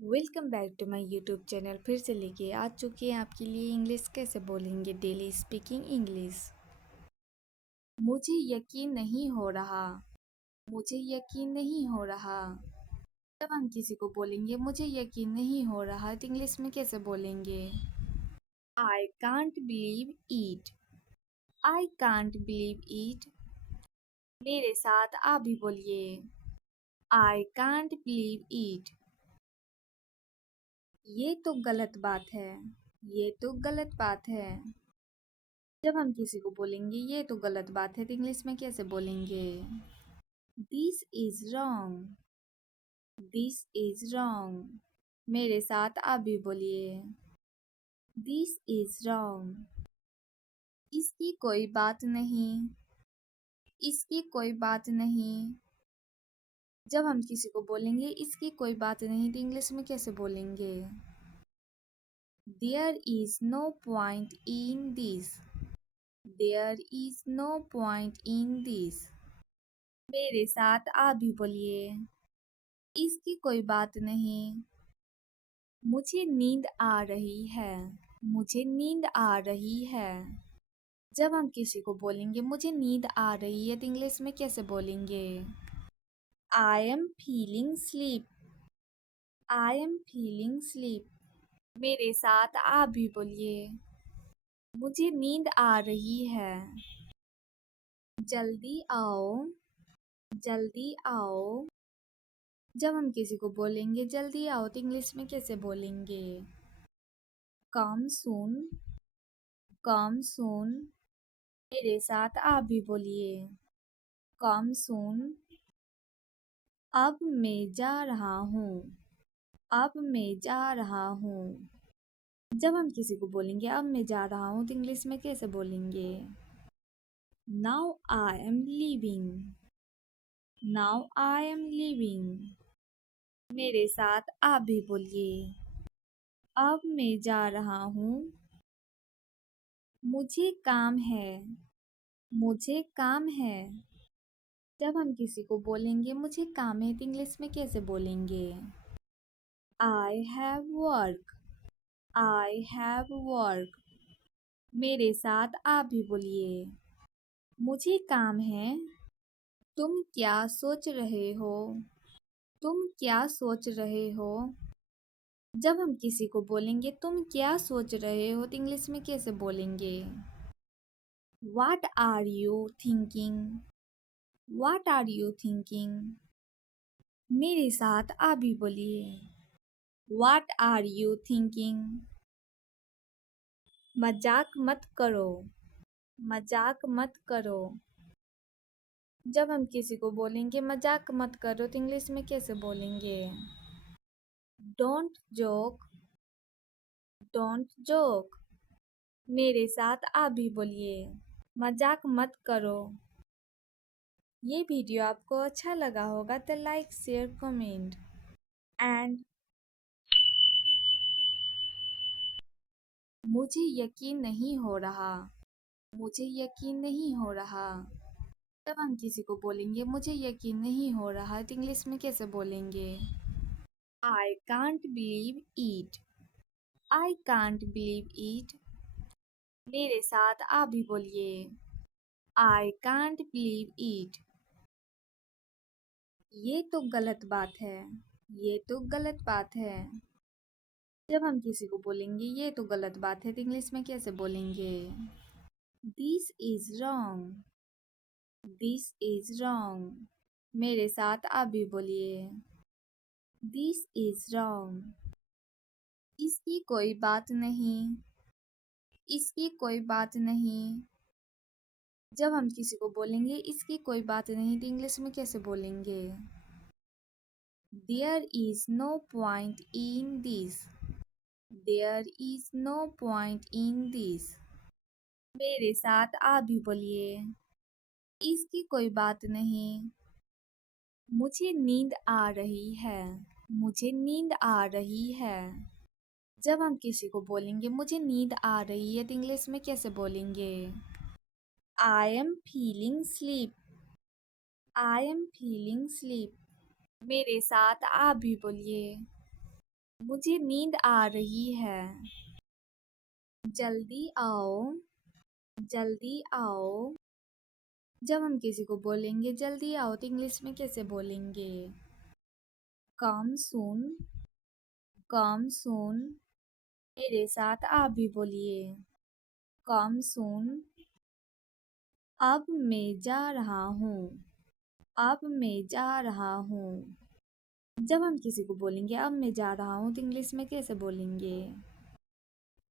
Welcome back to my YouTube channel. फिर से लेके आ चुके हैं आपके लिए इंग्लिश कैसे बोलेंगे डेली स्पीकिंग इंग्लिश। मुझे यकीन नहीं हो रहा। मुझे यकीन नहीं हो रहा। जब हम किसी को बोलेंगे मुझे यकीन नहीं हो रहा तो इंग्लिश में कैसे बोलेंगे? I can't believe it. I can't believe it. मेरे साथ आप भी बोलिए। I can't believe it. ये तो गलत बात है। ये तो गलत बात है। जब हम किसी को बोलेंगे ये तो गलत बात है तो इंग्लिश में कैसे बोलेंगे? This is wrong. This is wrong. मेरे साथ आप भी बोलिए। This is wrong. इसकी कोई बात नहीं। इसकी कोई बात नहीं। जब हम किसी को बोलेंगे इसकी कोई बात नहीं तो इंग्लिश में कैसे बोलेंगे? There is no point in this. There is no point in this. मेरे साथ आप भी बोलिए। इसकी कोई बात नहीं। मुझे नींद आ रही है। मुझे नींद आ रही है। जब हम किसी को बोलेंगे मुझे नींद आ रही है तो इंग्लिश में कैसे बोलेंगे? I am feeling sleep. I am feeling sleep. मेरे साथ आप भी बोलिए। मुझे नींद आ रही है। जल्दी आओ। जल्दी आओ। जब हम किसी को बोलेंगे जल्दी आओ तो इंग्लिश में कैसे बोलेंगे? कम सून। कम सून। मेरे साथ आप भी बोलिए। कम सून। अब मैं जा रहा हूँ। अब मैं जा रहा हूँ। जब हम किसी को बोलेंगे अब मैं जा रहा हूँ तो इंग्लिश में कैसे बोलेंगे? Now I am leaving. Now I am leaving. मेरे साथ आप भी बोलिए। अब मैं जा रहा हूँ। मुझे काम है। मुझे काम है। जब हम किसी को बोलेंगे मुझे काम है तो इंग्लिश में कैसे बोलेंगे? I have work. I have work. मेरे साथ आप भी बोलिए। मुझे काम है। तुम क्या सोच रहे हो? तुम क्या सोच रहे हो? जब हम किसी को बोलेंगे तुम क्या सोच रहे हो तो इंग्लिश में कैसे बोलेंगे? What are you thinking? What are you thinking? मेरे साथ आप भी बोलिए। What are you thinking? मजाक मत करो। मजाक मत करो। जब हम किसी को बोलेंगे मजाक मत करो तो इंग्लिश में कैसे बोलेंगे? Don't joke. Don't joke. मेरे साथ आप भी बोलिए। मजाक मत करो। ये वीडियो आपको अच्छा लगा होगा तो लाइक शेयर कमेंट एंड मुझे यकीन नहीं हो रहा। मुझे यकीन नहीं हो रहा। जब हम किसी को बोलेंगे मुझे यकीन नहीं हो रहा तो इंग्लिश में कैसे बोलेंगे? I can't believe it. I can't believe it. मेरे साथ आप भी बोलिए। I can't believe it. ये तो गलत बात है। ये तो गलत बात है। जब हम किसी को बोलेंगे ये तो गलत बात है तो इंग्लिश में कैसे बोलेंगे? This is wrong. This is wrong. मेरे साथ आप भी बोलिए। This is wrong. इसकी कोई बात नहीं। इसकी कोई बात नहीं। जब हम किसी को बोलेंगे इसकी कोई बात नहीं तो इंग्लिश में कैसे बोलेंगे? There is no point in this. There is no point in this. मेरे साथ आप भी बोलिए। इसकी कोई बात नहीं। मुझे नींद आ रही है। मुझे नींद आ रही है। जब हम किसी को बोलेंगे मुझे नींद आ रही है तो इंग्लिश में कैसे बोलेंगे? I am feeling sleep. I am feeling sleep. मेरे साथ आप भी बोलिए। मुझे नींद आ रही है। जल्दी आओ, जल्दी आओ। जब हम किसी को बोलेंगे जल्दी आओ तो इंग्लिश में कैसे बोलेंगे? कम सून, कम सून। मेरे साथ आप भी बोलिए। कम सून। अब मैं जा रहा हूँ। अब मैं जा रहा हूँ। जब हम किसी को बोलेंगे अब मैं जा रहा हूँ तो इंग्लिश में कैसे बोलेंगे?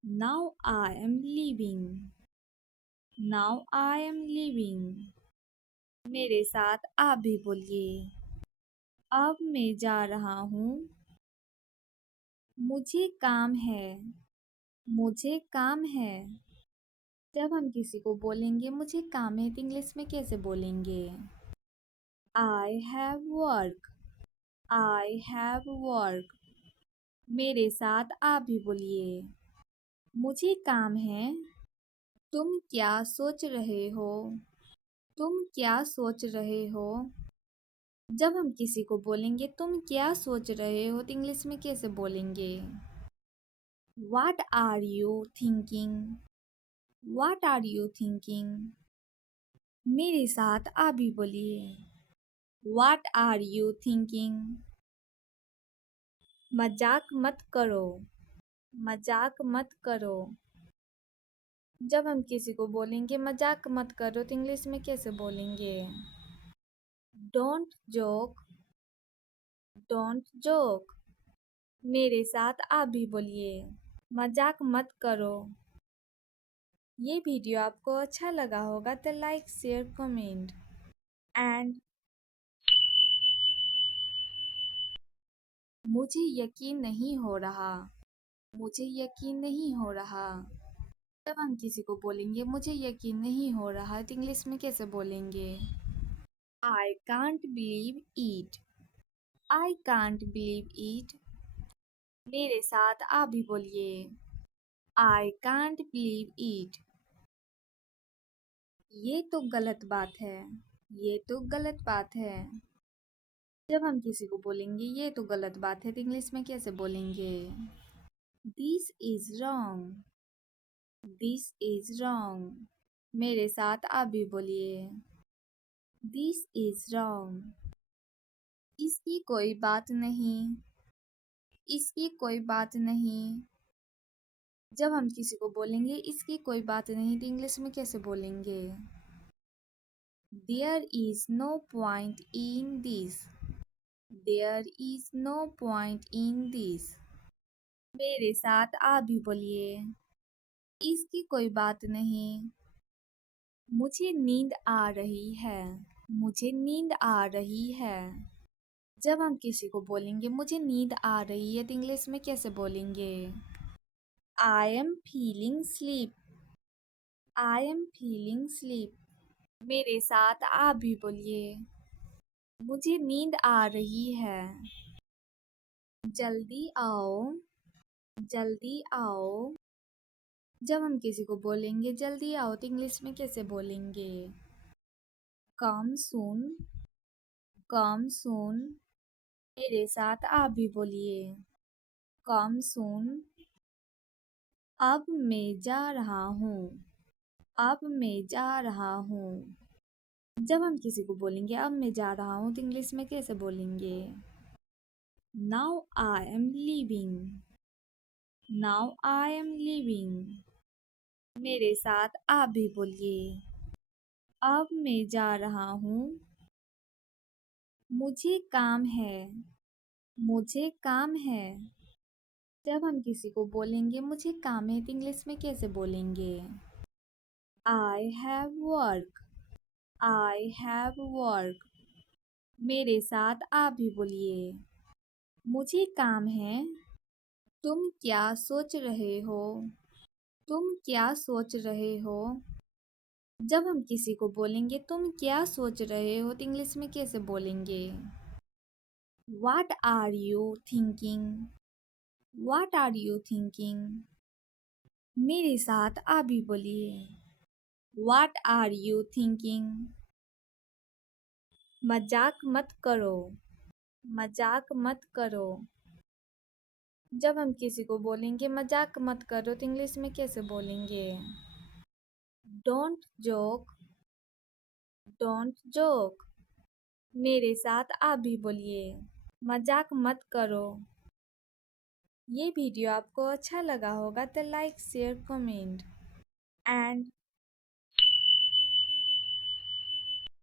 Now I am leaving. Now I am leaving. मेरे साथ आप भी बोलिए। अब मैं जा रहा हूँ। मुझे काम है। मुझे काम है। जब हम किसी को बोलेंगे मुझे काम है तो इंग्लिश में कैसे बोलेंगे? I have work. I have work. मेरे साथ आप भी बोलिए। मुझे काम है। तुम क्या सोच रहे हो? तुम क्या सोच रहे हो? जब हम किसी को बोलेंगे तुम क्या सोच रहे हो तो इंग्लिश में कैसे बोलेंगे? What are you thinking? What are you thinking? मेरे साथ आप भी बोलिए। What are you thinking? मजाक मत करो। मजाक मत करो। जब हम किसी को बोलेंगे मजाक मत करो तो इंग्लिश में कैसे बोलेंगे? Don't joke. Don't joke. मेरे साथ आप भी बोलिए। मजाक मत करो। ये वीडियो आपको अच्छा लगा होगा तो लाइक शेयर कमेंट एंड मुझे यकीन नहीं हो रहा। मुझे यकीन नहीं हो रहा। जब हम किसी को बोलेंगे मुझे यकीन नहीं हो रहा तो इंग्लिश में कैसे बोलेंगे? I can't believe it. I can't believe it. मेरे साथ आप भी बोलिए। I can't believe it. ये तो गलत बात है। ये तो गलत बात है। जब हम किसी को बोलेंगे ये तो गलत बात है तो इंग्लिश में कैसे बोलेंगे? This is wrong. This is wrong. मेरे साथ आप भी बोलिए। This is wrong. इसकी कोई बात नहीं। इसकी कोई बात नहीं। जब हम किसी को बोलेंगे इसकी कोई बात नहीं तो इंग्लिश में कैसे बोलेंगे? There is no point in this. There is no point in this. मेरे साथ आप भी बोलिए। इसकी कोई बात नहीं। मुझे नींद आ रही है। मुझे नींद आ रही है। जब हम किसी को बोलेंगे मुझे नींद आ रही है तो इंग्लिश में कैसे बोलेंगे? I am feeling sleep. I am feeling sleep. मेरे साथ आप भी बोलिए। मुझे नींद आ रही है। जल्दी आओ। जल्दी आओ। जब हम किसी को बोलेंगे जल्दी आओ तो इंग्लिश में कैसे बोलेंगे? कम सून। कम सून। मेरे साथ आप भी बोलिए। कम सून। अब मैं जा रहा हूँ। अब मैं जा रहा हूँ। जब हम किसी को बोलेंगे अब मैं जा रहा हूँ तो इंग्लिश में कैसे बोलेंगे? Now I am leaving. Now I am leaving. मेरे साथ आप भी बोलिए। अब मैं जा रहा हूँ। मुझे काम है। मुझे काम है। जब हम किसी को बोलेंगे मुझे काम है तो इंग्लिश में कैसे बोलेंगे? I have work. I have work. मेरे साथ आप भी बोलिए। मुझे काम है। तुम क्या सोच रहे हो? तुम क्या सोच रहे हो? जब हम किसी को बोलेंगे तुम क्या सोच रहे हो तो इंग्लिश में कैसे बोलेंगे? What are you thinking? What are you thinking? मेरे साथ आप भी बोलिए। What are you thinking? मजाक मत करो। मजाक मत करो। जब हम किसी को बोलेंगे मजाक मत करो तो इंग्लिश में कैसे बोलेंगे? Don't joke, don't joke. मेरे साथ आप भी बोलिए, मजाक मत करो। ये वीडियो आपको अच्छा लगा होगा तो लाइक शेयर कमेंट एंड